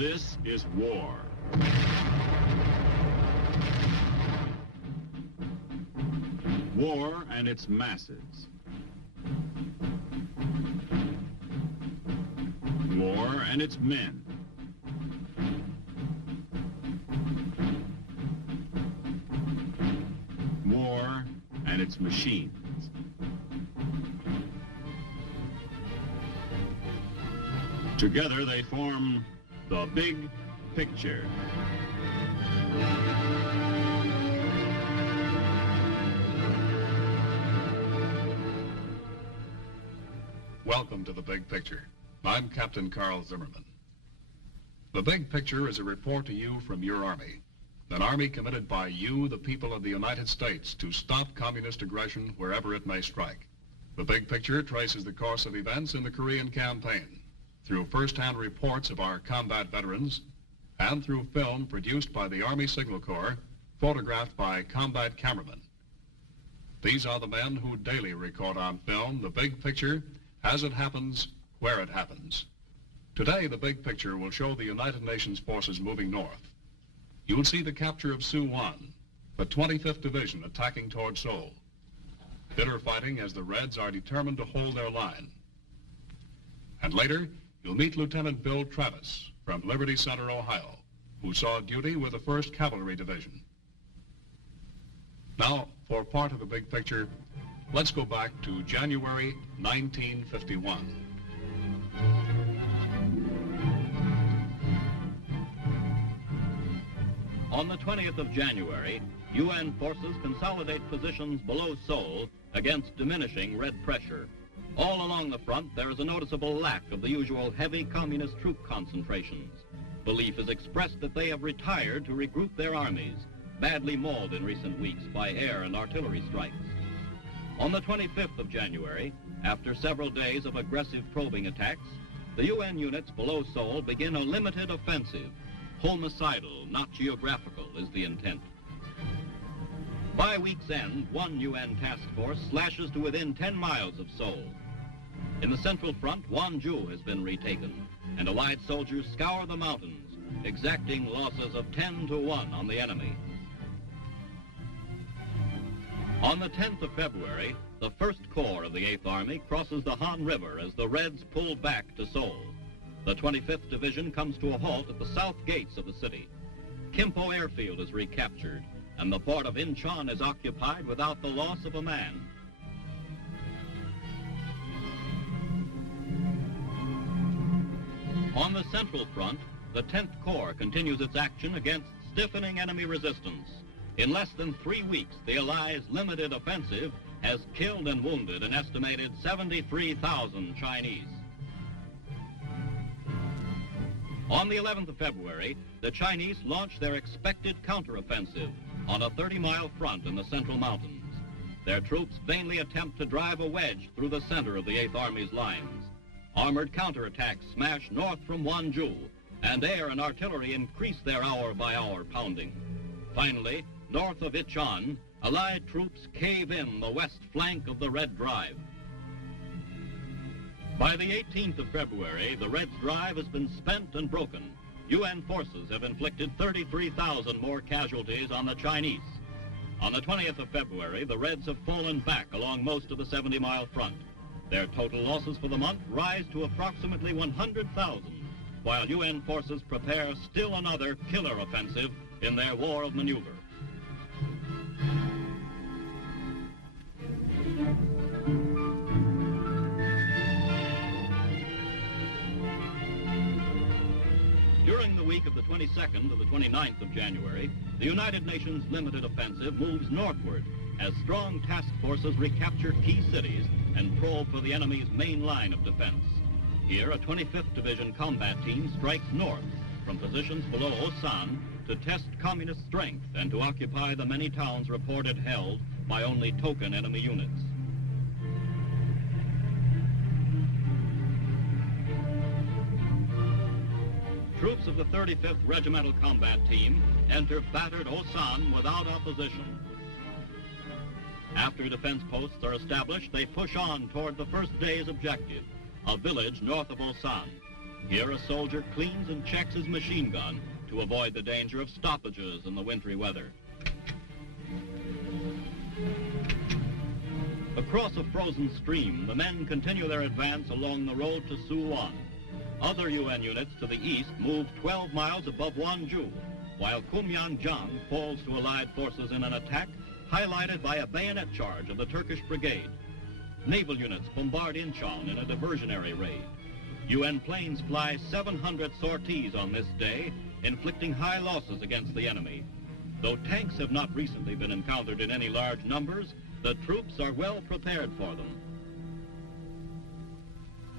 This is war. War and its masses. War and its men. War and its machines. Together they form the big picture. Welcome to the Big Picture. I'm Captain Carl Zimmerman. The Big Picture is a report to you from your Army. An Army committed by you, the people of the United States, to stop communist aggression wherever it may strike. The Big Picture traces the course of events in the Korean campaign through first-hand reports of our combat veterans and through film produced by the Army Signal Corps, photographed by combat cameramen. These are the men who daily record on film the big picture as it happens, where it happens. Today, the big picture will show the United Nations forces moving north. You will see the capture of Suwon, the 25th Division attacking toward Seoul. Bitter fighting as the Reds are determined to hold their line. And later, you'll meet Lieutenant Bill Travis from Liberty Center, Ohio, who saw duty with the 1st Cavalry Division. Now, for part of the big picture, let's go back to January 1951. On the 20th of January, UN forces consolidate positions below Seoul against diminishing Red pressure. All along the front, there is a noticeable lack of the usual heavy communist troop concentrations. Belief is expressed that they have retired to regroup their armies, badly mauled in recent weeks by air and artillery strikes. On the 25th of January, after several days of aggressive probing attacks, the UN units below Seoul begin a limited offensive. Homicidal, not geographical, is the intent. By week's end, one UN task force slashes to within 10 miles of Seoul. In the central front, Wonju has been retaken, and Allied soldiers scour the mountains, exacting losses of 10-1 on the enemy. On the 10th of February, the 1st Corps of the 8th Army crosses the Han River as the Reds pull back to Seoul. The 25th Division comes to a halt at the south gates of the city. Kimpo Airfield is recaptured, and the port of Incheon is occupied without the loss of a man. On the central front, the 10th Corps continues its action against stiffening enemy resistance. In less than 3 weeks, the Allies' limited offensive has killed and wounded an estimated 73,000 Chinese. On the 11th of February, the Chinese launch their expected counteroffensive on a 30-mile front in the central mountains. Their troops vainly attempt to drive a wedge through the center of the 8th Army's lines. Armored counterattacks smash north from Wonju, and air and artillery increase their hour-by-hour pounding. Finally, north of Incheon, Allied troops cave in the west flank of the Red Drive. By the 18th of February, the Reds' drive has been spent and broken. UN forces have inflicted 33,000 more casualties on the Chinese. On the 20th of February, the Reds have fallen back along most of the 70-mile front. Their total losses for the month rise to approximately 100,000, while UN forces prepare still another killer offensive in their war of maneuver. During the week of the 22nd to the 29th of January, the United Nations limited offensive moves northward as strong task forces recapture key cities and probe for the enemy's main line of defense. Here, a 25th Division combat team strikes north from positions below Osan to test communist strength and to occupy the many towns reported held by only token enemy units. Troops of the 35th Regimental Combat Team enter battered Osan without opposition. After defense posts are established, they push on toward the first day's objective, a village north of Osan. Here a soldier cleans and checks his machine gun to avoid the danger of stoppages in the wintry weather. Across a frozen stream, the men continue their advance along the road to Suwon. Other UN units to the east move 12 miles above Wonju, while Kumyangjang falls to Allied forces in an attack highlighted by a bayonet charge of the Turkish brigade. Naval units bombard Incheon in a diversionary raid. UN planes fly 700 sorties on this day, inflicting high losses against the enemy. Though tanks have not recently been encountered in any large numbers, the troops are well prepared for them.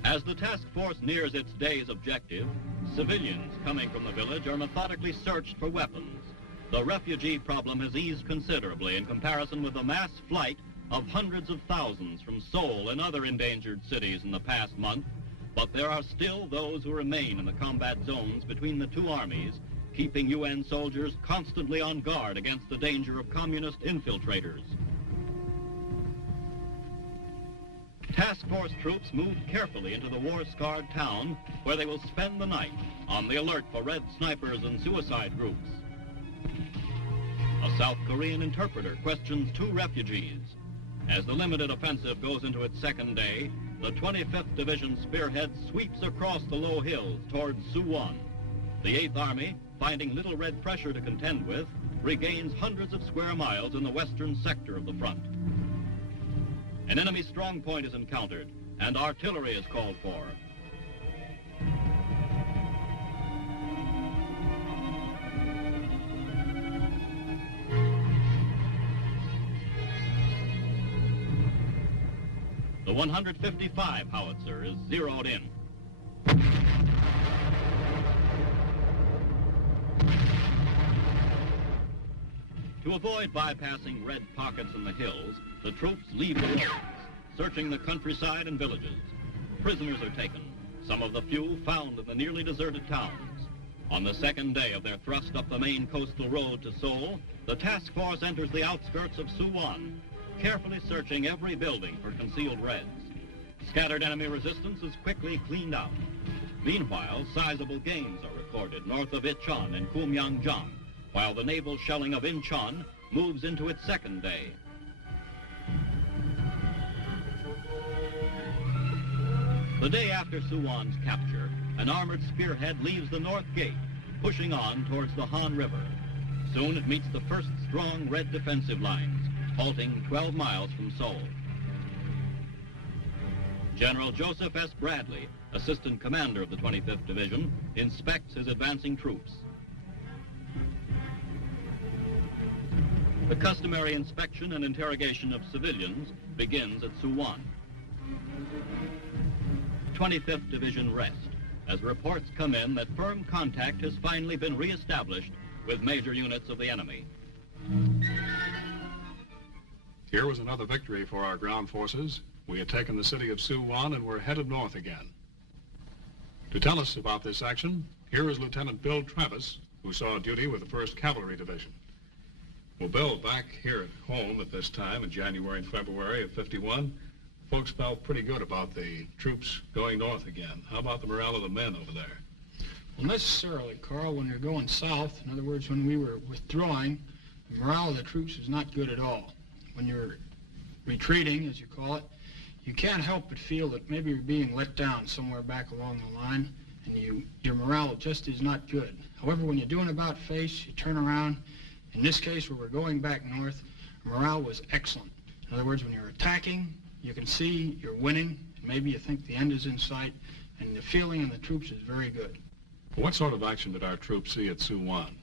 As the task force nears its day's objective, civilians coming from the village are methodically searched for weapons. The refugee problem has eased considerably in comparison with the mass flight of hundreds of thousands from Seoul and other endangered cities in the past month, but there are still those who remain in the combat zones between the two armies, keeping UN soldiers constantly on guard against the danger of communist infiltrators. Task force troops move carefully into the war-scarred town, where they will spend the night on the alert for red snipers and suicide groups. A South Korean interpreter questions two refugees. As the limited offensive goes into its second day, the 25th Division spearhead sweeps across the low hills towards Suwon. The 8th Army, finding little red pressure to contend with, regains hundreds of square miles in the western sector of the front. An enemy strong point is encountered, and artillery is called for. The 155 howitzer is zeroed in. To avoid bypassing red pockets in the hills, the troops leave the roads, searching the countryside and villages. Prisoners are taken, some of the few found in the nearly deserted towns. On the second day of their thrust up the main coastal road to Seoul, the task force enters the outskirts of Suwon, carefully searching every building for concealed Reds. Scattered enemy resistance is quickly cleaned out. Meanwhile, sizable gains are recorded north of Incheon and Kumyangjang, while the naval shelling of Incheon moves into its second day. The day after Suwon's capture, an armored spearhead leaves the north gate, pushing on towards the Han River. Soon it meets the first strong red defensive lines, halting 12 miles from Seoul. General Joseph S. Bradley, assistant commander of the 25th Division, inspects his advancing troops. The customary inspection and interrogation of civilians begins at Suwon. 25th Division rest, as reports come in that firm contact has finally been re-established with major units of the enemy. Here was another victory for our ground forces. We had taken the city of Suwon and were headed north again. To tell us about this action, here is Lieutenant Bill Travis, who saw duty with the 1st Cavalry Division. Well, Bill, back here at home at this time in January and February of '51, folks felt pretty good about the troops going north again. How about the morale of the men over there? Well, necessarily, Carl, when you're going south, in other words, when we were withdrawing, the morale of the troops was not good at all. When you're retreating, as you call it, you can't help but feel that maybe you're being let down somewhere back along the line, and your morale just is not good. However, when you're doing about face, you turn around. In this case, where we're going back north, morale was excellent. In other words, when you're attacking, you can see you're winning, and maybe you think the end is in sight, and the feeling in the troops is very good. What sort of action did our troops see at Suwon?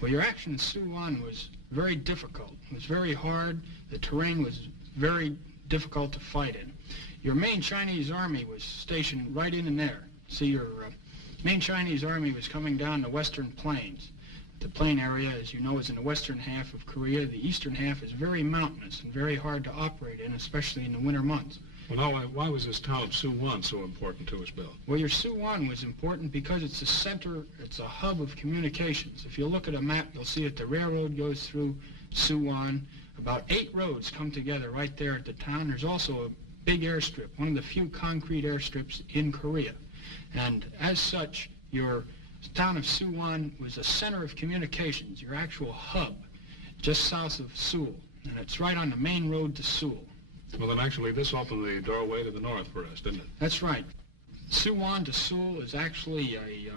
Well, your action in Suwon was very difficult. It was very hard. The terrain was very difficult to fight in. Your main Chinese army was stationed right in there. See, your main Chinese army was coming down the western plains. The plain area, as you know, is in the western half of Korea. The eastern half is very mountainous and very hard to operate in, especially in the winter months. Well, now, why was this town of Suwon so important to us, Bill? Well, your Suwon was important because it's a center, it's a hub of communications. If you look at a map, you'll see that the railroad goes through Suwon. About 8 roads come together right there at the town. There's also a big airstrip, one of the few concrete airstrips in Korea. And as such, your town of Suwon was a center of communications, your actual hub, just south of Seoul. And it's right on the main road to Seoul. Well, then actually this opened the doorway to the north for us, didn't it? That's right. Suwon to Seoul is actually a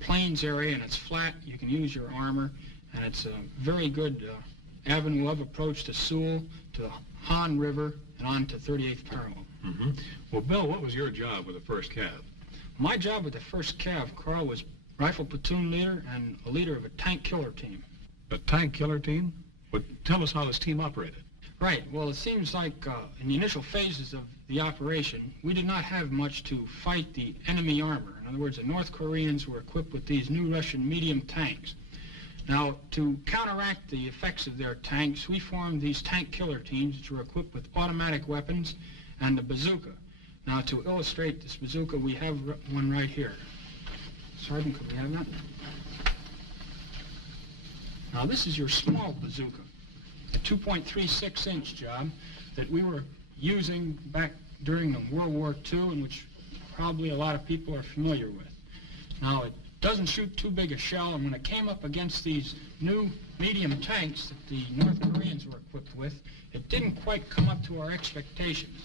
plains area, and it's flat. You can use your armor, and it's a very good avenue of approach to Seoul, to the Han River, and on to 38th parallel. Mm-hmm. Well, Bill, what was your job with the 1st Cav? My job with the 1st Cav, Carl, was rifle platoon leader and a leader of a tank killer team. A tank killer team? Well, tell us how this team operated. Right. Well, it seems like in the initial phases of the operation, we did not have much to fight the enemy armor. In other words, the North Koreans were equipped with these new Russian medium tanks. Now, to counteract the effects of their tanks, we formed these tank killer teams, which were equipped with automatic weapons and a bazooka. Now, to illustrate this bazooka, we have one right here. Sergeant, could we have that? Now, this is your small bazooka, a 2.36-inch job that we were using back during the World War II, and which probably a lot of people are familiar with. Now, it doesn't shoot too big a shell, and when it came up against these new medium tanks that the North Koreans were equipped with, it didn't quite come up to our expectations.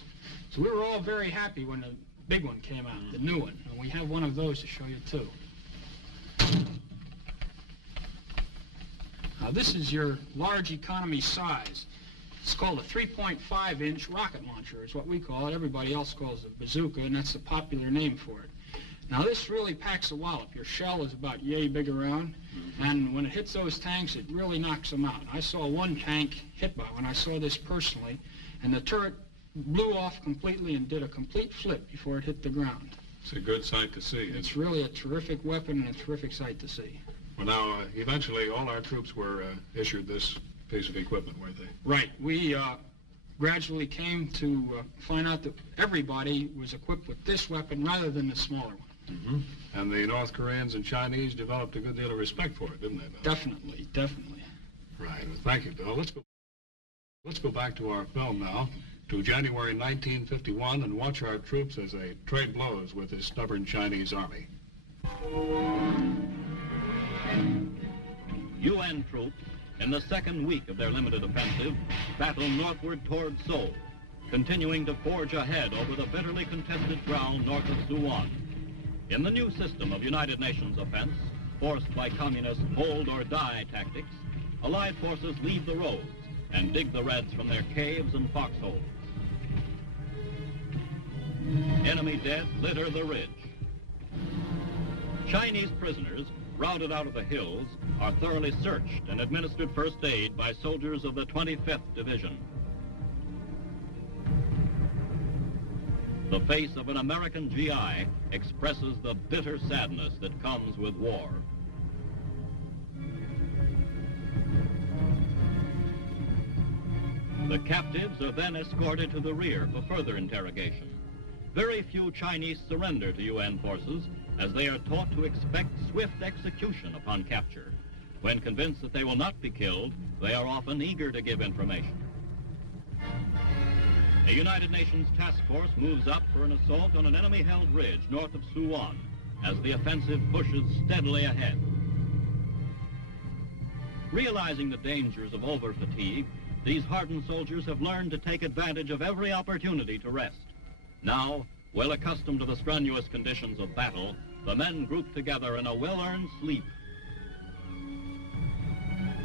So we were all very happy when the big one came out, the new one, and we have one of those to show you too. Now, this is your large economy size. It's called a 3.5-inch rocket launcher, is what we call it. Everybody else calls it a bazooka, and that's the popular name for it. Now, this really packs a wallop. Your shell is about yay big around, and when it hits those tanks, it really knocks them out. I saw one tank hit by one. I saw this personally, and the turret blew off completely and did a complete flip before it hit the ground. It's a good sight to see. It's really a terrific weapon and a terrific sight to see. Well, now, eventually all our troops were issued this piece of equipment, weren't they? Right. We gradually came to find out that everybody was equipped with this weapon rather than the smaller one. Mm-hmm. And the North Koreans and Chinese developed a good deal of respect for it, didn't they, Bill? Definitely, definitely. Right. Well, thank you, Bill. Let's go back to our film now, to January 1951, and watch our troops as they trade blows with this stubborn Chinese army. UN troops, in the second week of their limited offensive, battle northward toward Seoul, continuing to forge ahead over the bitterly contested ground north of Suwon. In the new system of United Nations offense, forced by communist hold-or-die tactics, Allied forces leave the roads and dig the Reds from their caves and foxholes. Enemy dead litter the ridge. Chinese prisoners, routed out of the hills, are thoroughly searched and administered first aid by soldiers of the 25th Division. The face of an American GI expresses the bitter sadness that comes with war. The captives are then escorted to the rear for further interrogation. Very few Chinese surrender to UN forces, as they are taught to expect swift execution upon capture. When convinced that they will not be killed, they are often eager to give information. A United Nations task force moves up for an assault on an enemy-held ridge north of Suwon, as the offensive pushes steadily ahead. Realizing the dangers of over-fatigue, these hardened soldiers have learned to take advantage of every opportunity to rest. Now, well accustomed to the strenuous conditions of battle, the men group together in a well-earned sleep.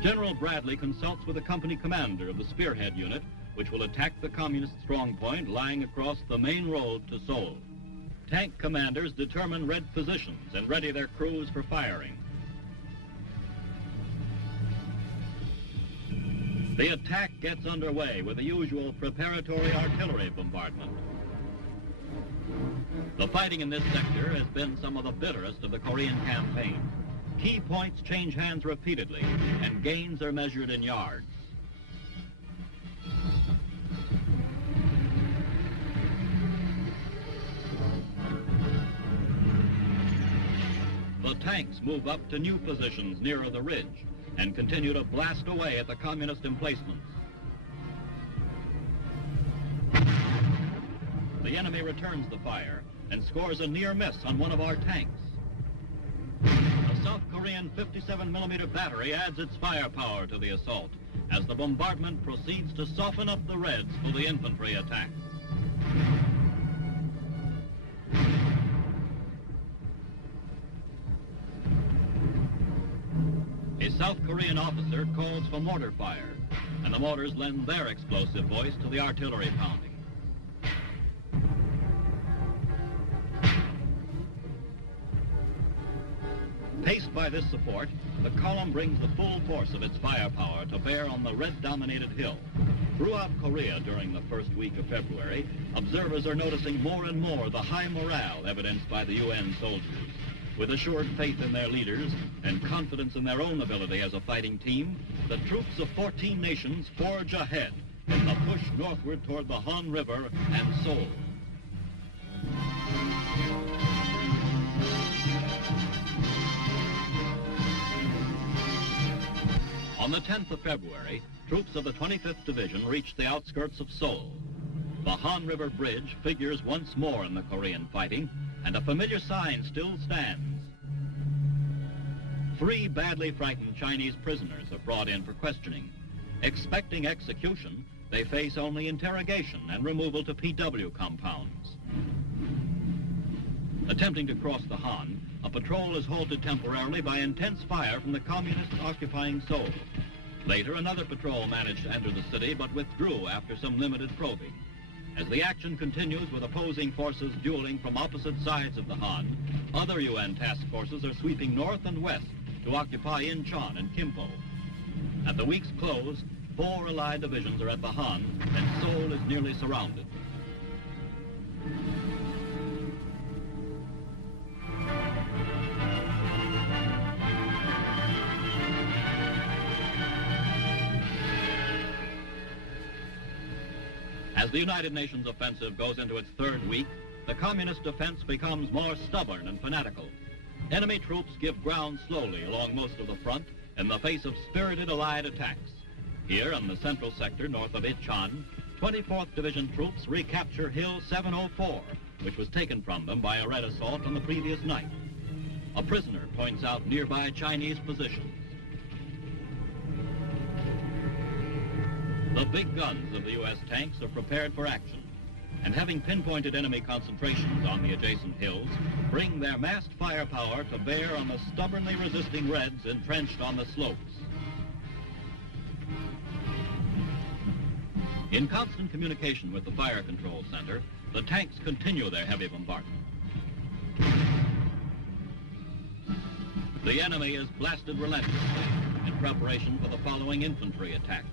General Bradley consults with the company commander of the Spearhead Unit, which will attack the communist strongpoint lying across the main road to Seoul. Tank commanders determine Red positions and ready their crews for firing. The attack gets underway with the usual preparatory artillery bombardment. The fighting in this sector has been some of the bitterest of the Korean campaign. Key points change hands repeatedly, and gains are measured in yards. The tanks move up to new positions nearer the ridge and continue to blast away at the communist emplacements. The enemy returns the fire, and scores a near miss on one of our tanks. The South Korean 57mm battery adds its firepower to the assault as the bombardment proceeds to soften up the Reds for the infantry attack. A South Korean officer calls for mortar fire, and the mortars lend their explosive voice to the artillery pounding. Paced by this support, the column brings the full force of its firepower to bear on the Red-dominated hill. Throughout Korea during the first week of February, observers are noticing more and more the high morale evidenced by the UN soldiers. With assured faith in their leaders and confidence in their own ability as a fighting team, the troops of 14 nations forge ahead in the push northward toward the Han River and Seoul. On the 10th of February, troops of the 25th Division reached the outskirts of Seoul. The Han River Bridge figures once more in the Korean fighting, and a familiar sign still stands. 3 badly frightened Chinese prisoners are brought in for questioning. Expecting execution, they face only interrogation and removal to PW compounds. Attempting to cross the Han, a patrol is halted temporarily by intense fire from the communists occupying Seoul. Later, another patrol managed to enter the city, but withdrew after some limited probing. As the action continues with opposing forces dueling from opposite sides of the Han, other UN task forces are sweeping north and west to occupy Incheon and Kimpo. At the week's close, 4 Allied divisions are at the Han, and Seoul is nearly surrounded. As the United Nations offensive goes into its 3rd week, the communist defense becomes more stubborn and fanatical. Enemy troops give ground slowly along most of the front in the face of spirited Allied attacks. Here in the central sector north of Incheon, 24th Division troops recapture Hill 704, which was taken from them by a Red assault on the previous night. A prisoner points out nearby Chinese positions. The big guns of the U.S. tanks are prepared for action, and having pinpointed enemy concentrations on the adjacent hills, bring their massed firepower to bear on the stubbornly resisting Reds entrenched on the slopes. In constant communication with the fire control center, the tanks continue their heavy bombardment. The enemy is blasted relentlessly in preparation for the following infantry attack.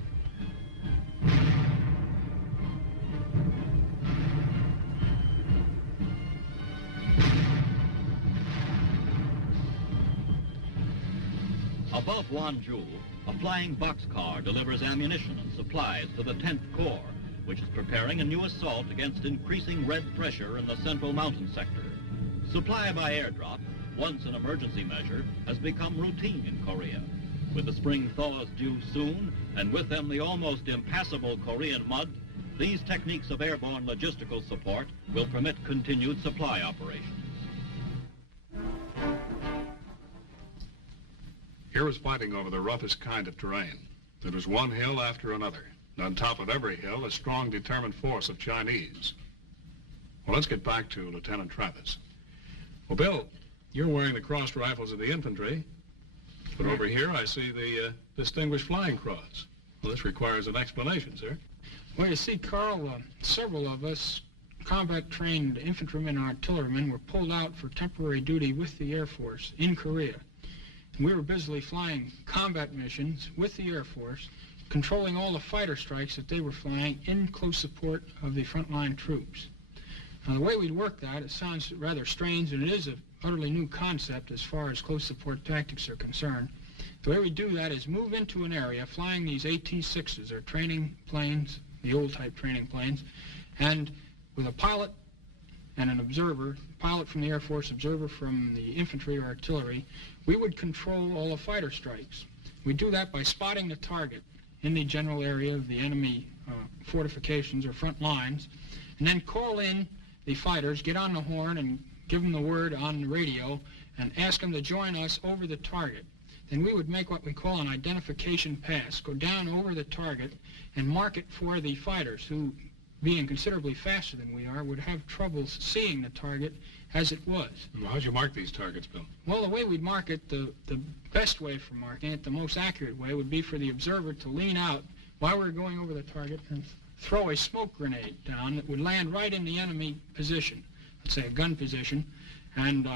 Above Wonju, a flying boxcar delivers ammunition and supplies to the 10th Corps, which is preparing a new assault against increasing Red pressure in the central mountain sector. Supply by airdrop, once an emergency measure, has become routine in Korea. With the spring thaws due soon, and with them the almost impassable Korean mud, these techniques of airborne logistical support will permit continued supply operations. Here was fighting over the roughest kind of terrain. There was one hill after another, and on top of every hill, a strong, determined force of Chinese. Well, let's get back to Lieutenant Travis. Well, Bill, you're wearing the crossed rifles of the infantry, but over here I see the Distinguished Flying Cross. Well, this requires an explanation, sir. Well, you see, Carl, several of us combat-trained infantrymen and artillerymen were pulled out for temporary duty with the Air Force in Korea. We were busily flying combat missions with the Air Force, controlling all the fighter strikes that they were flying in close support of the frontline troops. Now, the way we'd work that, it sounds rather strange, and it is an utterly new concept as far as close support tactics are concerned. The way we do that is move into an area flying these AT-6s, or training planes, the old type training planes, and with a pilot and an observer, pilot from the Air Force, observer from the infantry or artillery, we would control all the fighter strikes. We do that by spotting the target in the general area of the enemy fortifications or front lines, and then call in the fighters, get on the horn and give them the word on the radio and ask them to join us over the target. Then we would make what we call an identification pass, go down over the target and mark it for the fighters who, being considerably faster than we are, would have trouble seeing the target as it was. Well, how'd you mark these targets, Bill? Well, the way we'd mark it, the best way for marking it, the most accurate way, would be for the observer to lean out while we were going over the target and throw a smoke grenade down that would land right in the enemy position, let's say a gun position, and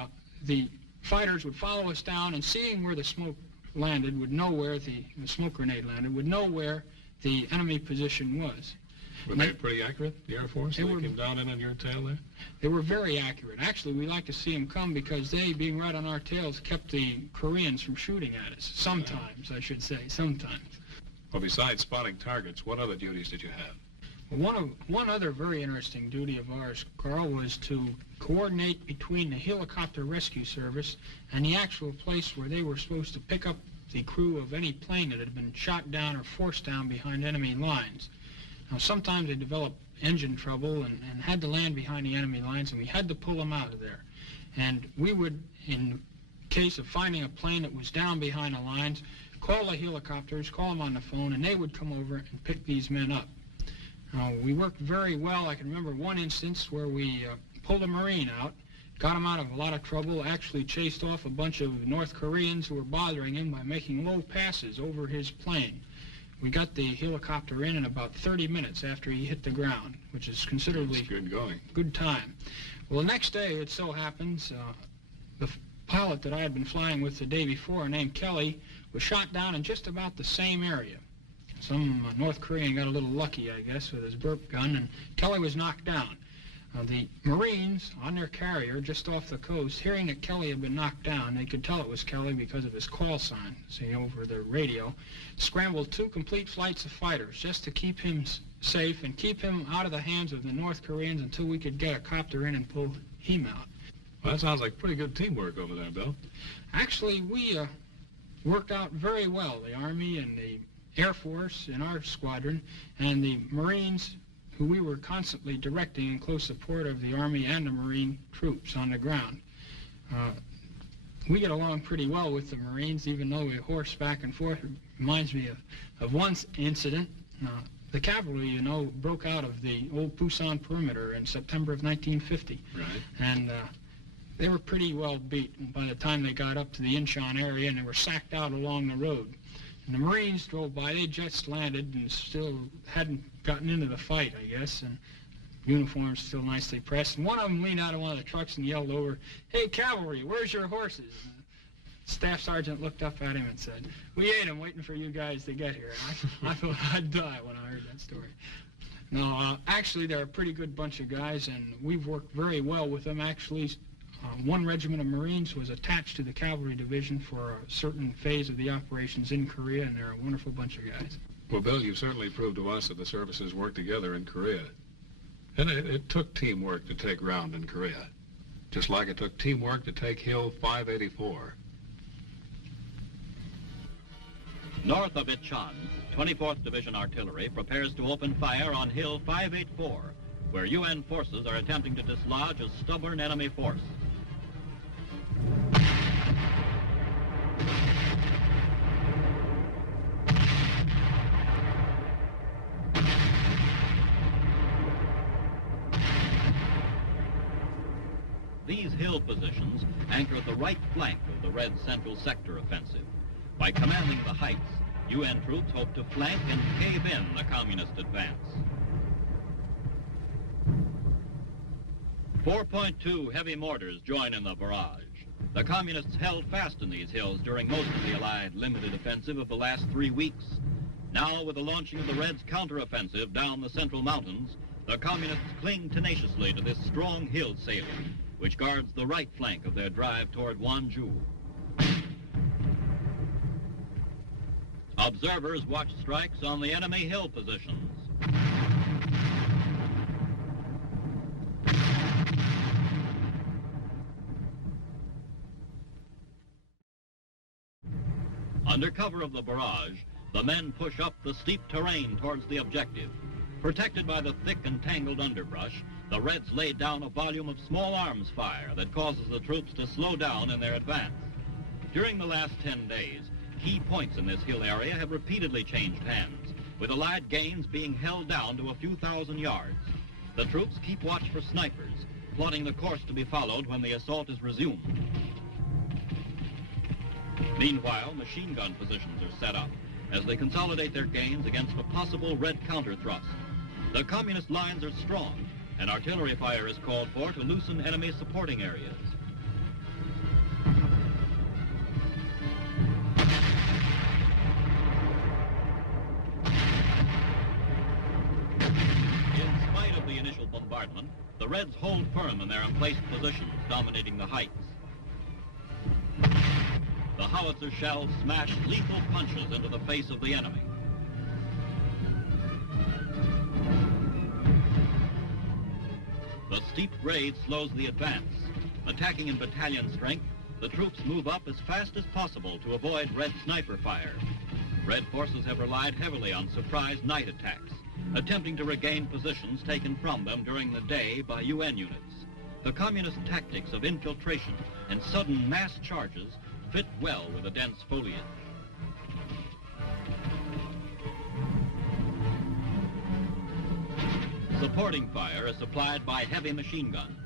the fighters would follow us down, and seeing where the smoke landed, would know where the smoke grenade landed, would know where the enemy position was. Were they pretty accurate, the Air Force? They came down in on your tail there? They were very accurate. Actually, we like to see them come because they, being right on our tails, kept the Koreans from shooting at us. Sometimes, I should say, sometimes. Well, besides spotting targets, what other duties did you have? Well, one other very interesting duty of ours, Carl, was to coordinate between the helicopter rescue service and the actual place where they were supposed to pick up the crew of any plane that had been shot down or forced down behind enemy lines. Now, sometimes they developed engine trouble and had to land behind the enemy lines, and we had to pull them out of there. And we would, in case of finding a plane that was down behind the lines, call the helicopters, call them on the phone, and they would come over and pick these men up. We worked very well. I can remember one instance where we pulled a Marine out, got him out of a lot of trouble, actually chased off a bunch of North Koreans who were bothering him by making low passes over his plane. We got the helicopter in about 30 minutes after he hit the ground, which is considerably good time. Well, the next day, it so happens, the pilot that I had been flying with the day before, named Kelly, was shot down in just about the same area. Some North Korean got a little lucky, I guess, with his burp gun, and Kelly was knocked down. The Marines on their carrier just off the coast, hearing that Kelly had been knocked down, they could tell it was Kelly because of his call sign, see, over the radio, scrambled 2 complete flights of fighters just to keep him safe and keep him out of the hands of the North Koreans until we could get a copter in and pull him out. Well, that sounds like pretty good teamwork over there, Bill. Actually, we worked out very well, the Army and the Air Force in our squadron, and the Marines, who we were constantly directing in close support of the Army and the Marine troops on the ground. We get along pretty well with the Marines, even though we horse back and forth. It reminds me of one incident. The cavalry, you know, broke out of the old Pusan perimeter in September of 1950. Right. And they were pretty well beat by the time they got up to the Incheon area, and they were sacked out along the road. And the Marines drove by. They just landed and still hadn't gotten into the fight, I guess, and uniforms still nicely pressed. And one of them leaned out of one of the trucks and yelled over, "Hey, cavalry, where's your horses?" And the staff sergeant looked up at him and said, "We ate them waiting for you guys to get here." And I thought I'd die when I heard that story. No, actually, they're a pretty good bunch of guys, and we've worked very well with them. Actually, one regiment of Marines was attached to the cavalry division for a certain phase of the operations in Korea, and they're a wonderful bunch of guys. Well, Bill, you've certainly proved to us that the services work together in Korea. And it took teamwork to take ground in Korea, just like it took teamwork to take Hill 584. North of Icheon, 24th Division Artillery prepares to open fire on Hill 584, where UN forces are attempting to dislodge a stubborn enemy force. These hill positions anchor at the right flank of the Red Central Sector offensive. By commanding the heights, UN troops hope to flank and cave in the communist advance. 4.2 heavy mortars join in the barrage. The communists held fast in these hills during most of the Allied limited offensive of the last 3 weeks. Now, with the launching of the Reds' counteroffensive down the Central Mountains, the communists cling tenaciously to this strong hill salient, which guards the right flank of their drive toward Wonju. Observers watch strikes on the enemy hill positions. Under cover of the barrage, the men push up the steep terrain towards the objective. Protected by the thick and tangled underbrush, the Reds laid down a volume of small arms fire that causes the troops to slow down in their advance. During the last 10 days, key points in this hill area have repeatedly changed hands, with Allied gains being held down to a few thousand yards. The troops keep watch for snipers, plotting the course to be followed when the assault is resumed. Meanwhile, machine gun positions are set up as they consolidate their gains against a possible Red counter-thrust. The communist lines are strong, and artillery fire is called for to loosen enemy supporting areas. In spite of the initial bombardment, the Reds hold firm in their emplaced positions, dominating the heights. The howitzer shells smash lethal punches into the face of the enemy. The steep grade slows the advance. Attacking in battalion strength, the troops move up as fast as possible to avoid Red sniper fire. Red forces have relied heavily on surprise night attacks, attempting to regain positions taken from them during the day by UN units. The communist tactics of infiltration and sudden mass charges fit well with the dense foliage. Supporting fire is supplied by heavy machine guns.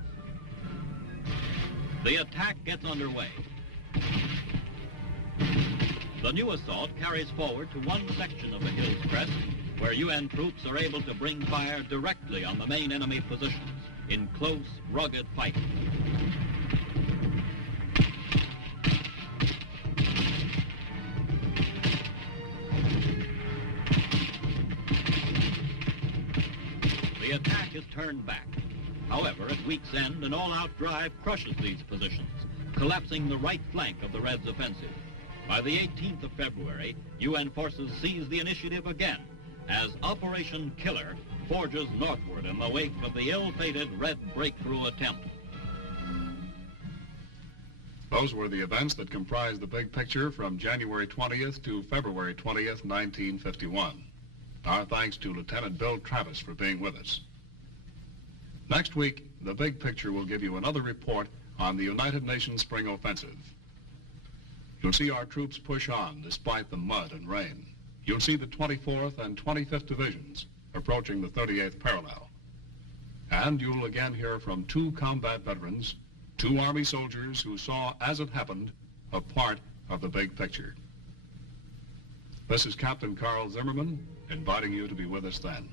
The attack gets underway. The new assault carries forward to one section of the hill's crest where UN troops are able to bring fire directly on the main enemy positions in close, rugged fighting. The attack is turned back. However, at week's end, an all-out drive crushes these positions, collapsing the right flank of the Reds' offensive. By the 18th of February, UN forces seize the initiative again as Operation Killer forges northward in the wake of the ill-fated Red breakthrough attempt. Those were the events that comprised the big picture from January 20th to February 20th, 1951. Our thanks to Lieutenant Bill Travis for being with us. Next week, the big picture will give you another report on the United Nations Spring Offensive. You'll see our troops push on despite the mud and rain. You'll see the 24th and 25th Divisions approaching the 38th parallel. And you'll again hear from two combat veterans, two Army soldiers who saw, as it happened, a part of the big picture. This is Captain Carl Zimmerman, inviting you to be with us then.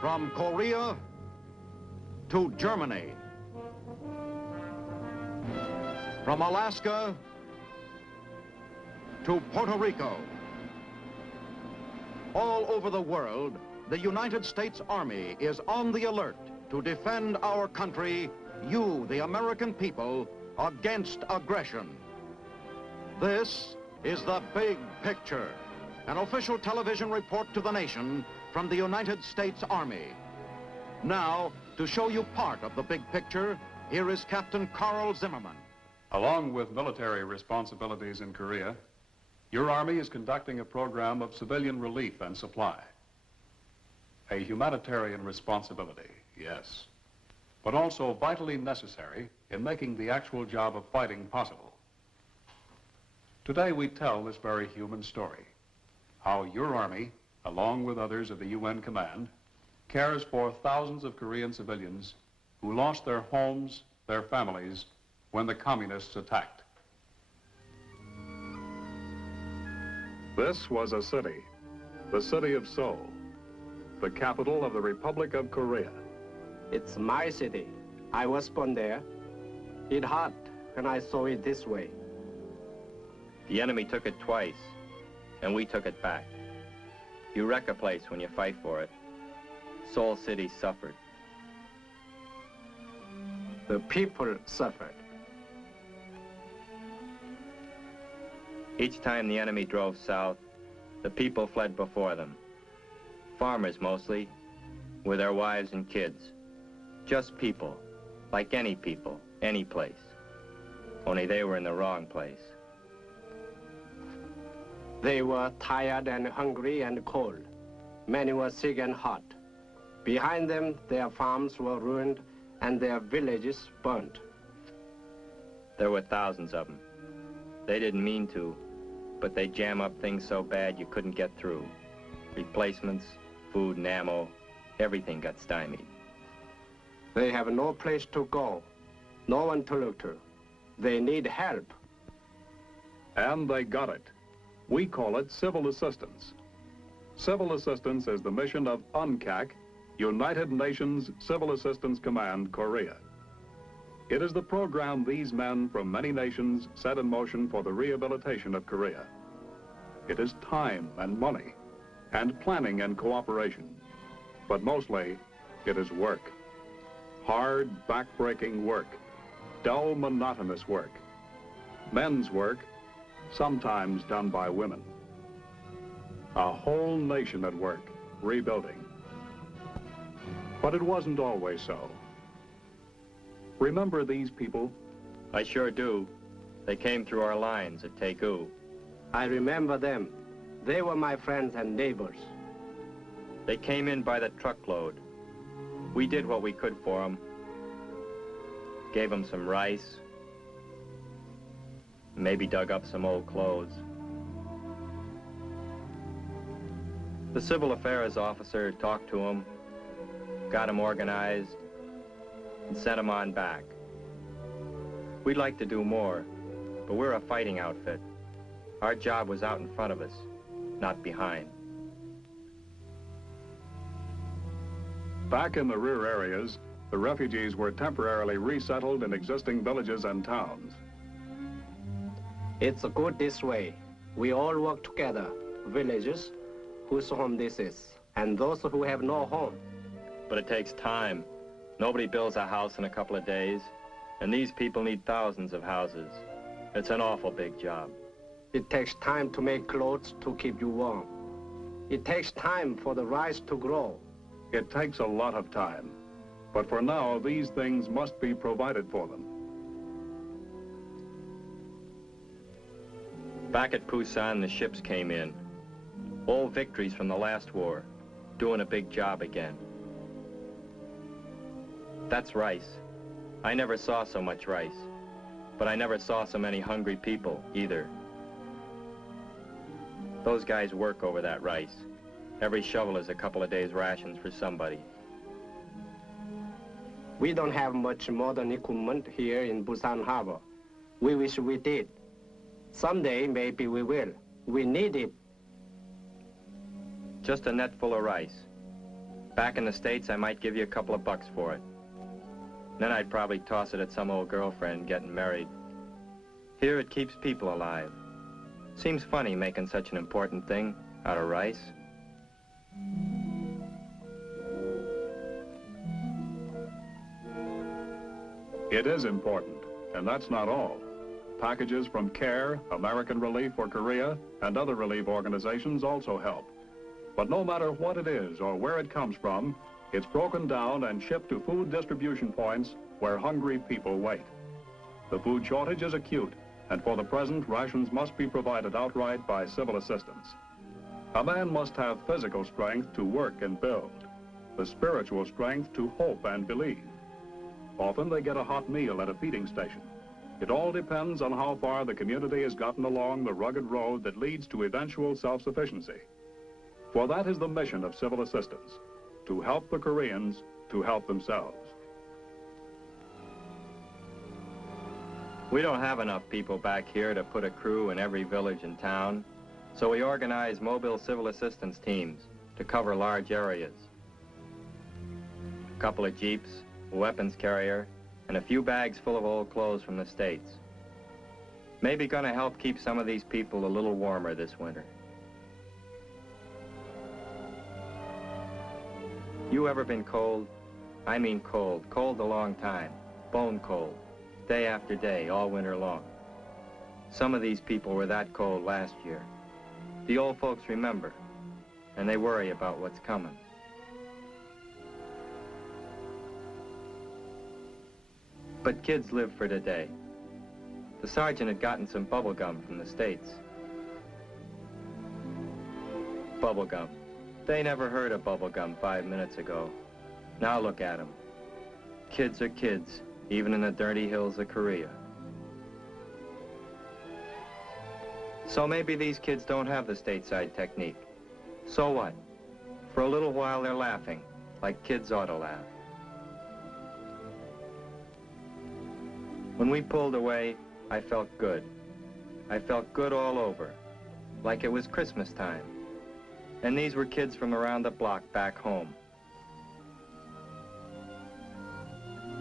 From Korea to Germany, from Alaska to Puerto Rico, all over the world, the United States Army is on the alert to defend our country, you, the American people, against aggression. This is the big picture, an official television report to the nation from the United States Army. Now, to show you part of the big picture, here is Captain Carl Zimmerman. Along with military responsibilities in Korea, your Army is conducting a program of civilian relief and supply. A humanitarian responsibility, yes, but also vitally necessary in making the actual job of fighting possible. Today we tell this very human story, how your Army, along with others of the UN Command, cares for thousands of Korean civilians who lost their homes, their families, when the communists attacked. This was a city, the city of Seoul, the capital of the Republic of Korea. It's my city. I was born there. It hurt when I saw it this way. The enemy took it twice, and we took it back. You wreck a place when you fight for it. Seoul City suffered. The people suffered. Each time the enemy drove south, the people fled before them. Farmers mostly, with their wives and kids. Just people, like any people, any place. Only they were in the wrong place. They were tired and hungry and cold. Many were sick and hot. Behind them, their farms were ruined and their villages burnt. There were thousands of them. They didn't mean to, but they jam up things so bad you couldn't get through. Replacements, food and ammo, everything got stymied. They have no place to go, no one to look to. They need help. And they got it. We call it civil assistance. Civil assistance is the mission of UNCAC, United Nations Civil Assistance Command, Korea. It is the program these men from many nations set in motion for the rehabilitation of Korea. It is time and money, and planning and cooperation. But mostly, it is work. Hard, back-breaking work. Dull, monotonous work. Men's work, sometimes done by women. A whole nation at work, rebuilding. But it wasn't always so. Remember these people? I sure do. They came through our lines at Taegu. I remember them. They were my friends and neighbors. They came in by the truckload. We did what we could for them. Gave them some rice. Maybe dug up some old clothes. The civil affairs officer talked to them, got them organized, and sent them on back. We'd like to do more, but we're a fighting outfit. Our job was out in front of us, not behind. Back in the rear areas, the refugees were temporarily resettled in existing villages and towns. It's good this way. We all work together, villages, whose home this is, and those who have no home. But it takes time. Nobody builds a house in a couple of days, and these people need thousands of houses. It's an awful big job. It takes time to make clothes to keep you warm. It takes time for the rice to grow. It takes a lot of time. But for now, these things must be provided for them. Back at Busan, the ships came in. Old victories from the last war, doing a big job again. That's rice. I never saw so much rice, but I never saw so many hungry people either. Those guys work over that rice. Every shovel is a couple of days' rations for somebody. We don't have much modern equipment here in Busan Harbor. We wish we did. Someday, maybe we will. We need it. Just a net full of rice. Back in the States, I might give you a couple of bucks for it. Then I'd probably toss it at some old girlfriend getting married. Here it keeps people alive. Seems funny making such an important thing out of rice. It is important, and that's not all. Packages from CARE, American Relief for Korea, and other relief organizations also help. But no matter what it is or where it comes from, it's broken down and shipped to food distribution points where hungry people wait. The food shortage is acute, and for the present, rations must be provided outright by civil assistance. A man must have physical strength to work and build, the spiritual strength to hope and believe. Often they get a hot meal at a feeding station. It all depends on how far the community has gotten along the rugged road that leads to eventual self-sufficiency. For that is the mission of civil assistance, to help the Koreans to help themselves. We don't have enough people back here to put a crew in every village and town, so we organize mobile civil assistance teams to cover large areas. A couple of jeeps, a weapons carrier, and a few bags full of old clothes from the States. Maybe gonna help keep some of these people a little warmer this winter. You ever been cold? I mean cold. Cold a long time. Bone cold. Day after day, all winter long. Some of these people were that cold last year. The old folks remember, and they worry about what's coming. But kids live for today. The sergeant had gotten some bubble gum from the States. Bubble gum. They never heard of bubble gum 5 minutes ago. Now look at them. Kids are kids, even in the dirty hills of Korea. So maybe these kids don't have the stateside technique. So what? For a little while they're laughing, like kids ought to laugh. When we pulled away, I felt good. I felt good all over, like it was Christmas time. And these were kids from around the block back home.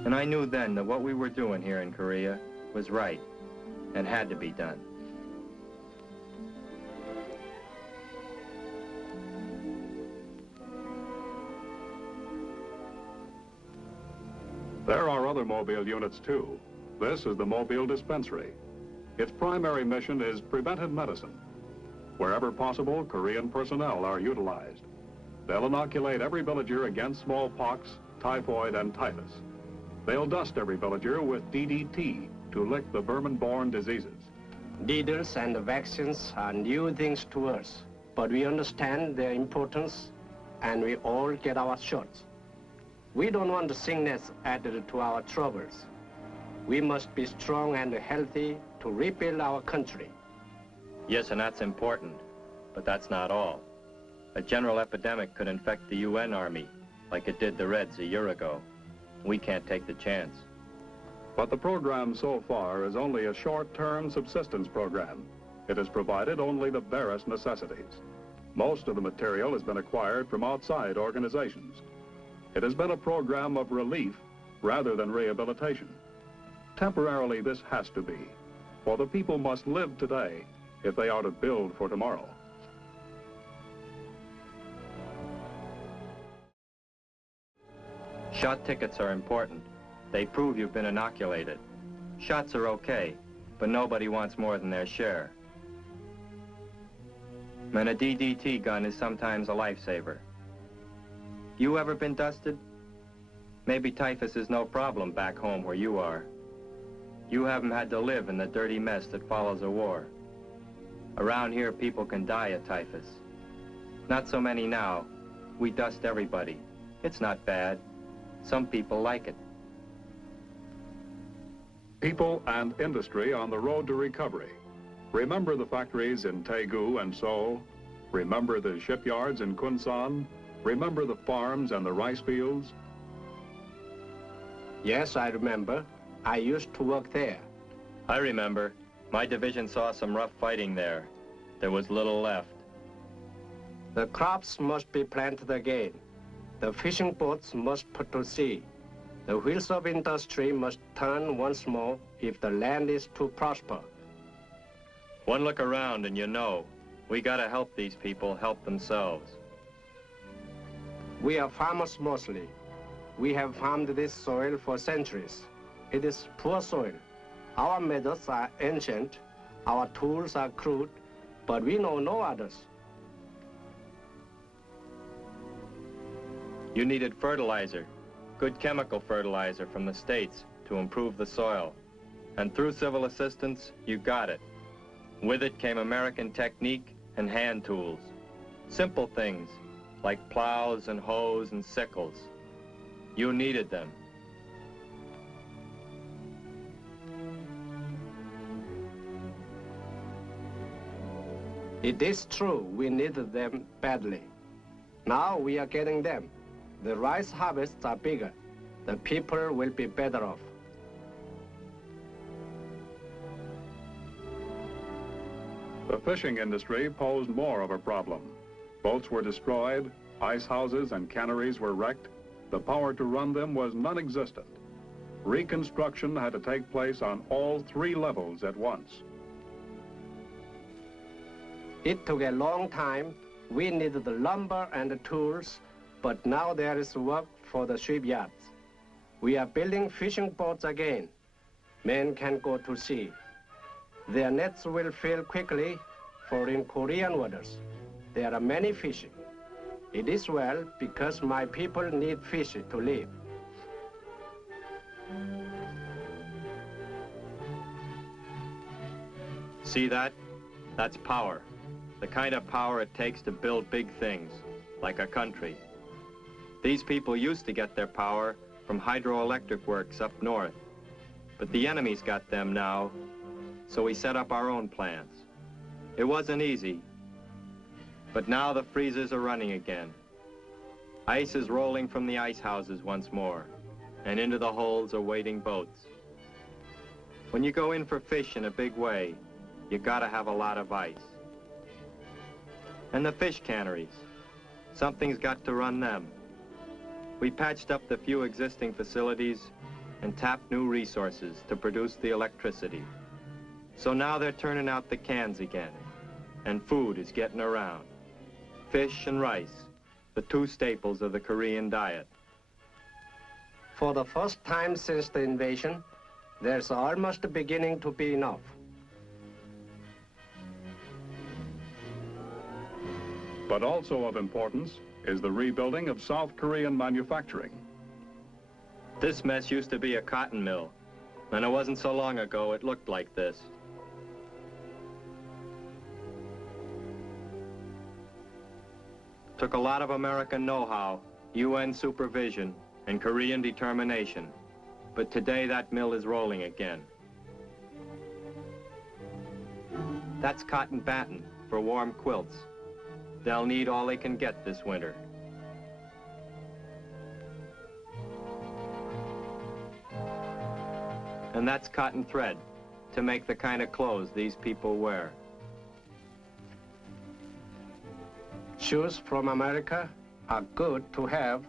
And I knew then that what we were doing here in Korea was right and had to be done. There are other mobile units too. This is the Mobile Dispensary. Its primary mission is preventive medicine. Wherever possible, Korean personnel are utilized. They'll inoculate every villager against smallpox, typhoid, and typhus. They'll dust every villager with DDT to lick the vermin-borne diseases. Needles and vaccines are new things to us, but we understand their importance and we all get our shots. We don't want the sickness added to our troubles. We must be strong and healthy to rebuild our country. Yes, and that's important, but that's not all. A general epidemic could infect the UN Army, like it did the Reds a year ago. We can't take the chance. But the program so far is only a short-term subsistence program. It has provided only the barest necessities. Most of the material has been acquired from outside organizations. It has been a program of relief rather than rehabilitation. Temporarily, this has to be, for the people must live today if they are to build for tomorrow. Shot tickets are important. They prove you've been inoculated. Shots are okay, but nobody wants more than their share. And a DDT gun is sometimes a lifesaver. You ever been dusted? Maybe typhus is no problem back home where you are. You haven't had to live in the dirty mess that follows a war. Around here, people can die of typhus. Not so many now. We dust everybody. It's not bad. Some people like it. People and industry on the road to recovery. Remember the factories in Daegu and Seoul. Remember the shipyards in Kunsan. Remember the farms and the rice fields. Yes, I remember. I used to work there. I remember. My division saw some rough fighting there. There was little left. The crops must be planted again. The fishing boats must put to sea. The wheels of industry must turn once more if the land is to prosper. One look around and you know, we gotta help these people help themselves. We are farmers mostly. We have farmed this soil for centuries. It is poor soil. Our methods are ancient, our tools are crude, but we know no others. You needed fertilizer, good chemical fertilizer from the States to improve the soil. And through civil assistance, you got it. With it came American technique and hand tools. Simple things like plows and hoes and sickles. You needed them. It is true, we needed them badly. Now we are getting them. The rice harvests are bigger. The people will be better off. The fishing industry posed more of a problem. Boats were destroyed, ice houses and canneries were wrecked. The power to run them was non-existent. Reconstruction had to take place on all 3 levels at once. It took a long time. We needed the lumber and the tools, but now there is work for the shipyards. We are building fishing boats again. Men can go to sea. Their nets will fill quickly, for in Korean waters, there are many fish. It is well because my people need fish to live. See that? That's power. The kind of power it takes to build big things, like a country. These people used to get their power from hydroelectric works up north. But the enemy's got them now, so we set up our own plants. It wasn't easy, but now the freezers are running again. Ice is rolling from the ice houses once more, and into the holds are waiting boats. When you go in for fish in a big way, you gotta have a lot of ice. And the fish canneries, something's got to run them. We patched up the few existing facilities and tapped new resources to produce the electricity. So now they're turning out the cans again, and food is getting around. Fish and rice, the two staples of the Korean diet. For the first time since the invasion, there's almost beginning to be enough. But also of importance is the rebuilding of South Korean manufacturing. This mess used to be a cotton mill, and it wasn't so long ago it looked like this. Took a lot of American know-how, UN supervision, and Korean determination. But today that mill is rolling again. That's cotton batting for warm quilts. They'll need all they can get this winter. And that's cotton thread to make the kind of clothes these people wear. Shoes from America are good to have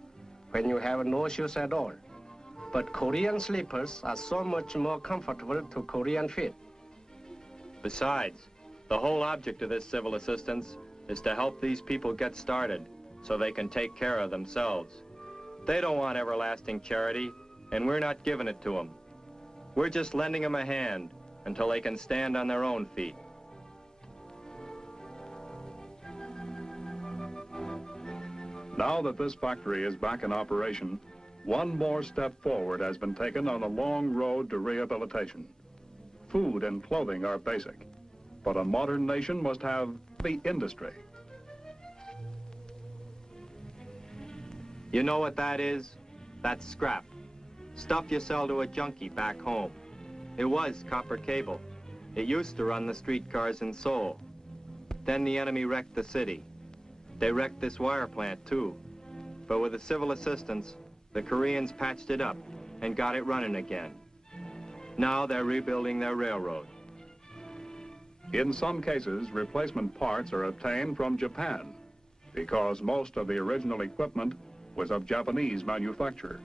when you have no shoes at all. But Korean slippers are so much more comfortable to Korean feet. Besides, the whole object of this civil assistance is to help these people get started so they can take care of themselves. They don't want everlasting charity, and we're not giving it to them. We're just lending them a hand until they can stand on their own feet. Now that this factory is back in operation, one more step forward has been taken on a long road to rehabilitation. Food and clothing are basic, but a modern nation must have the industry. You know what that is? That's scrap. Stuff you sell to a junkie back home. It was copper cable. It used to run the streetcars in Seoul. Then the enemy wrecked the city. They wrecked this wire plant too. But with the civil assistance, the Koreans patched it up and got it running again. Now they're rebuilding their railroad. In some cases, replacement parts are obtained from Japan because most of the original equipment was of Japanese manufacture.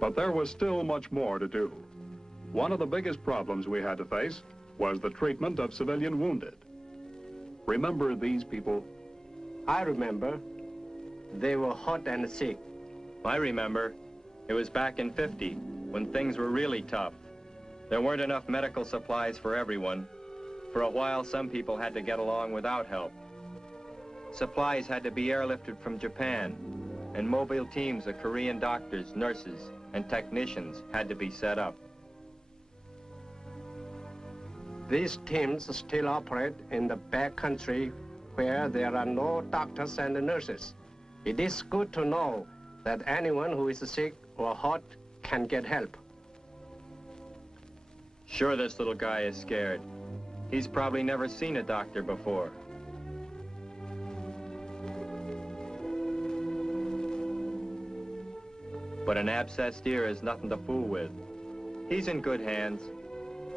But there was still much more to do. One of the biggest problems we had to face was the treatment of civilian wounded. Remember these people? I remember. They were hot and sick. I remember. It was back in '50 when things were really tough. There weren't enough medical supplies for everyone. For a while, some people had to get along without help. Supplies had to be airlifted from Japan, and mobile teams of Korean doctors, nurses, and technicians had to be set up. These teams still operate in the back country where there are no doctors and nurses. It is good to know that anyone who is sick or hot can get help. Sure, this little guy is scared. He's probably never seen a doctor before. But an abscessed ear is nothing to fool with. He's in good hands.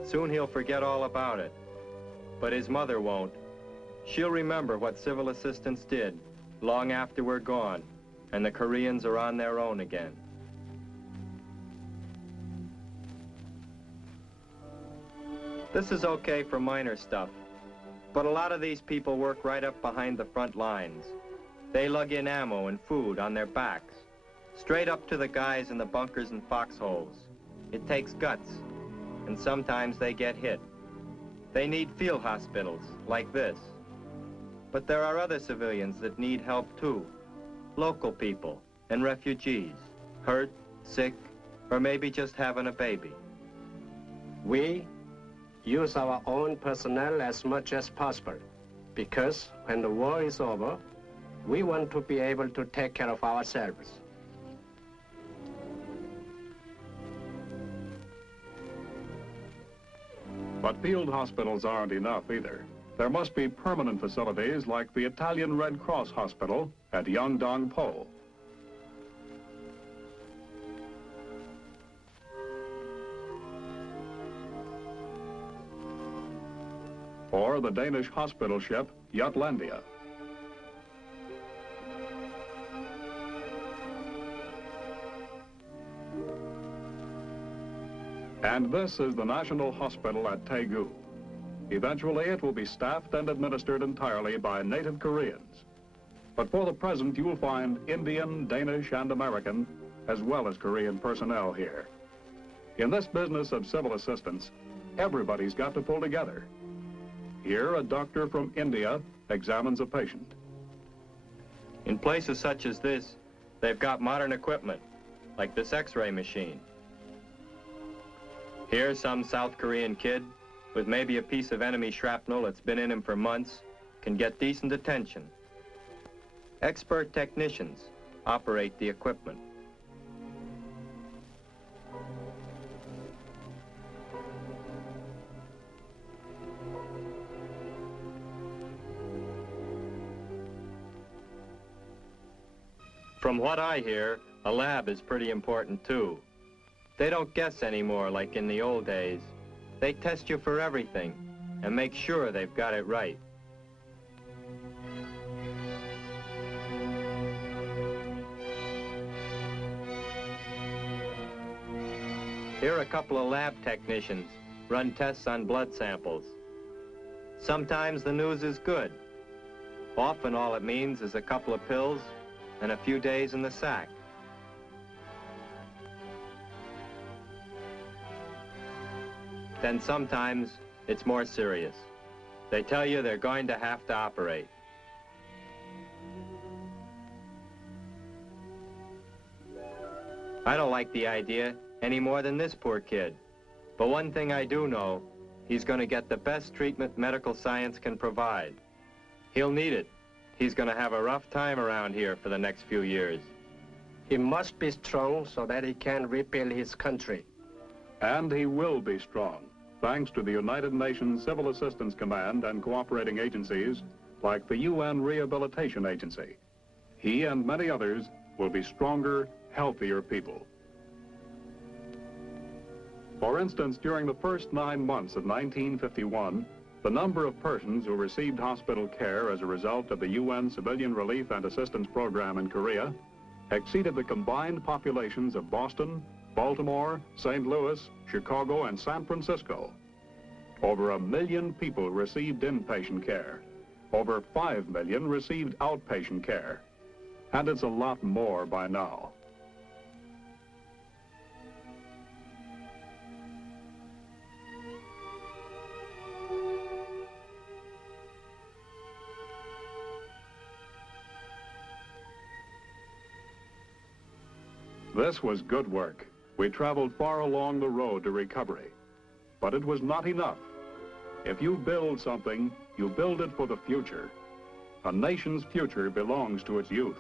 Soon he'll forget all about it. But his mother won't. She'll remember what civil assistance did long after we're gone. and the Koreans are on their own again. This is okay for minor stuff, but a lot of these people work right up behind the front lines. They lug in ammo and food on their backs, straight up to the guys in the bunkers and foxholes. It takes guts, and sometimes they get hit. They need field hospitals, like this. But there are other civilians that need help too. Local people and refugees, hurt, sick, or maybe just having a baby. We use our own personnel as much as possible, because when the war is over, we want to be able to take care of ourselves. But field hospitals aren't enough either. There must be permanent facilities like the Italian Red Cross Hospital at Yeongdong-po. Or the Danish hospital ship Jutlandia. And this is the National Hospital at Daegu. Eventually, it will be staffed and administered entirely by native Koreans. But for the present, you'll find Indian, Danish, and American, as well as Korean personnel here. In this business of civil assistance, everybody's got to pull together. Here, a doctor from India examines a patient. In places such as this, they've got modern equipment, like this X-ray machine. Here, some South Korean kid, with maybe a piece of enemy shrapnel that's been in him for months, can get decent attention. Expert technicians operate the equipment. From what I hear, a lab is pretty important too. They don't guess anymore like in the old days. They test you for everything and make sure they've got it right. Here a couple of lab technicians run tests on blood samples. Sometimes the news is good. Often all it means is a couple of pills and a few days in the sack. Then sometimes it's more serious. They tell you they're going to have to operate. I don't like the idea any more than this poor kid. But one thing I do know, he's going to get the best treatment medical science can provide. He'll need it. He's going to have a rough time around here for the next few years. He must be strong so that he can rebuild his country. And he will be strong, thanks to the United Nations Civil Assistance Command and cooperating agencies like the UN Rehabilitation Agency. He and many others will be stronger, healthier people. For instance, during the first 9 months of 1951, the number of persons who received hospital care as a result of the UN Civilian Relief and Assistance Program in Korea exceeded the combined populations of Boston, Baltimore, St. Louis, Chicago, and San Francisco. Over 1 million people received inpatient care. Over 5 million received outpatient care. And it's a lot more by now. This was good work. We traveled far along the road to recovery. But it was not enough. If you build something, you build it for the future. A nation's future belongs to its youth.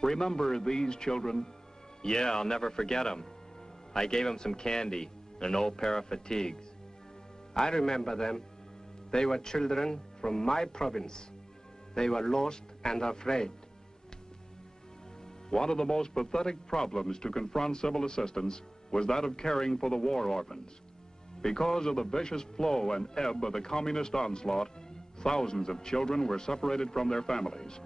Remember these children? Yeah, I'll never forget them. I gave them some candy and an old pair of fatigues. I remember them. They were children from my province. They were lost and afraid. One of the most pathetic problems to confront civil assistance was that of caring for the war orphans. Because of the vicious flow and ebb of the communist onslaught, thousands of children were separated from their families.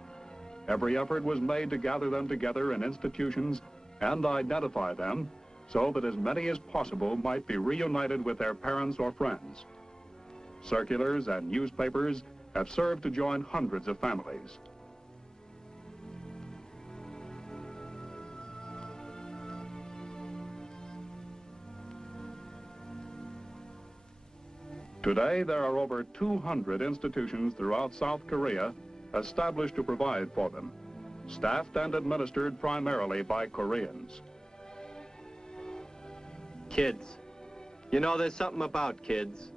Every effort was made to gather them together in institutions and identify them so that as many as possible might be reunited with their parents or friends. Circulars and newspapers have served to join hundreds of families. Today, there are over 200 institutions throughout South Korea established to provide for them, staffed and administered primarily by Koreans. Kids. You know, there's something about kids.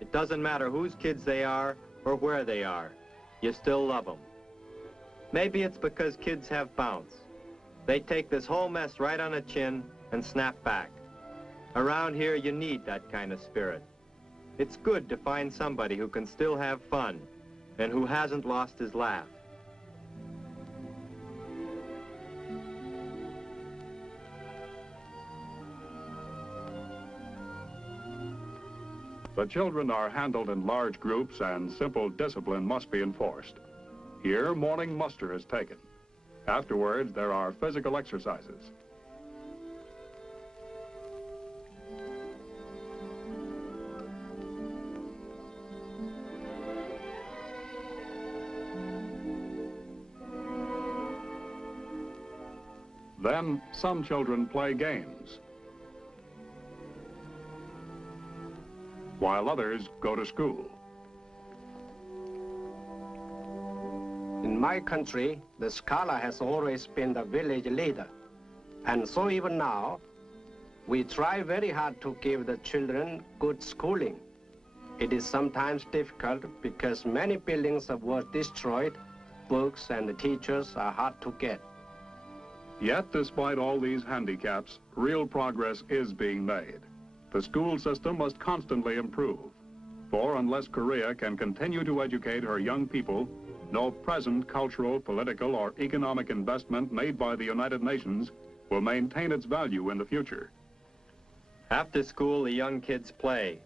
It doesn't matter whose kids they are or where they are. You still love them. Maybe it's because kids have bounce. They take this whole mess right on the chin and snap back. Around here, you need that kind of spirit. It's good to find somebody who can still have fun and who hasn't lost his laugh. The children are handled in large groups and simple discipline must be enforced. Here, morning muster is taken. Afterwards, there are physical exercises. Then, some children play games, while others go to school. In my country, the scholar has always been the village leader. And so even now, we try very hard to give the children good schooling. It is sometimes difficult because many buildings were destroyed, books and the teachers are hard to get. Yet, despite all these handicaps, real progress is being made. The school system must constantly improve, for unless Korea can continue to educate her young people, no present cultural, political, or economic investment made by the United Nations will maintain its value in the future. After school, the young kids play,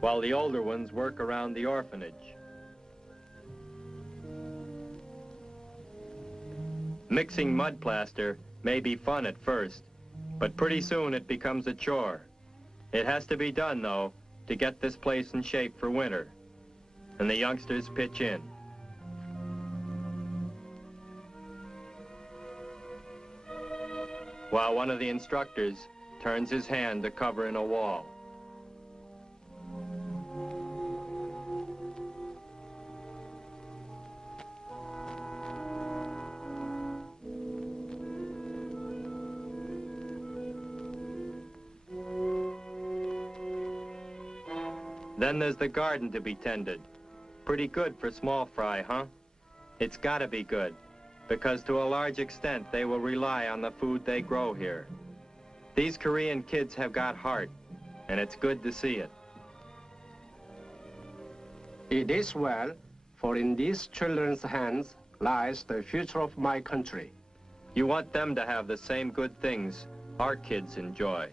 while the older ones work around the orphanage. Mixing mud plaster may be fun at first, but pretty soon it becomes a chore. It has to be done, though, to get this place in shape for winter, and the youngsters pitch in. While one of the instructors turns his hand to cover in a wall. Then there's the garden to be tended. Pretty good for small fry, huh? It's gotta be good, because to a large extent they will rely on the food they grow here. These Korean kids have got heart, and it's good to see it. It is well, for in these children's hands lies the future of my country. You want them to have the same good things our kids enjoy.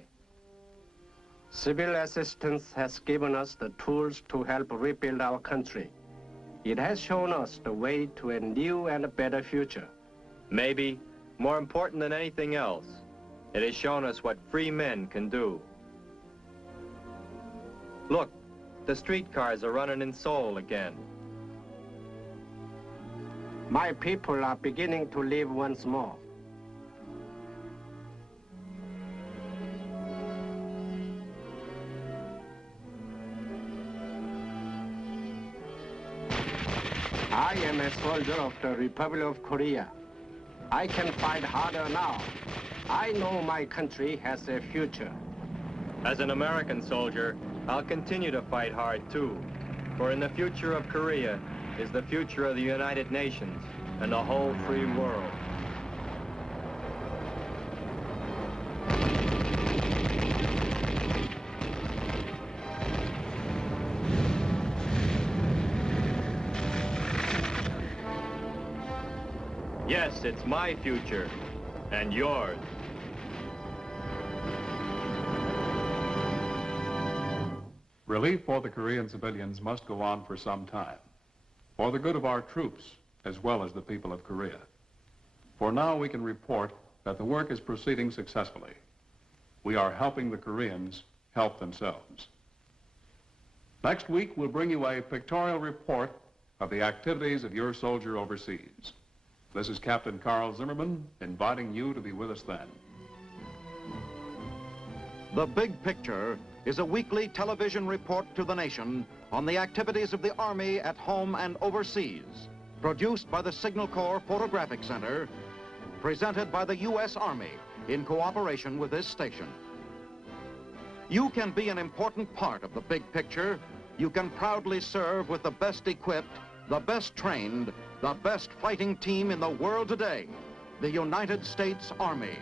Civil assistance has given us the tools to help rebuild our country. It has shown us the way to a new and a better future. Maybe, more important than anything else, it has shown us what free men can do. Look, the streetcars are running in Seoul again. My people are beginning to live once more. I am a soldier of the Republic of Korea. I can fight harder now. I know my country has a future. As an American soldier, I'll continue to fight hard too. For in the future of Korea is the future of the United Nations and the whole free world. Yes, it's my future, and yours. Relief for the Korean civilians must go on for some time, for the good of our troops as well as the people of Korea. For now, we can report that the work is proceeding successfully. We are helping the Koreans help themselves. Next week, we'll bring you a pictorial report of the activities of your soldier overseas. This is Captain Carl Zimmerman inviting you to be with us then. The Big Picture is a weekly television report to the nation on the activities of the Army at home and overseas, produced by the Signal Corps Photographic Center, presented by the U.S. Army in cooperation with this station. You can be an important part of the Big Picture. You can proudly serve with the best equipped, the best trained, the best fighting team in the world today, the United States Army.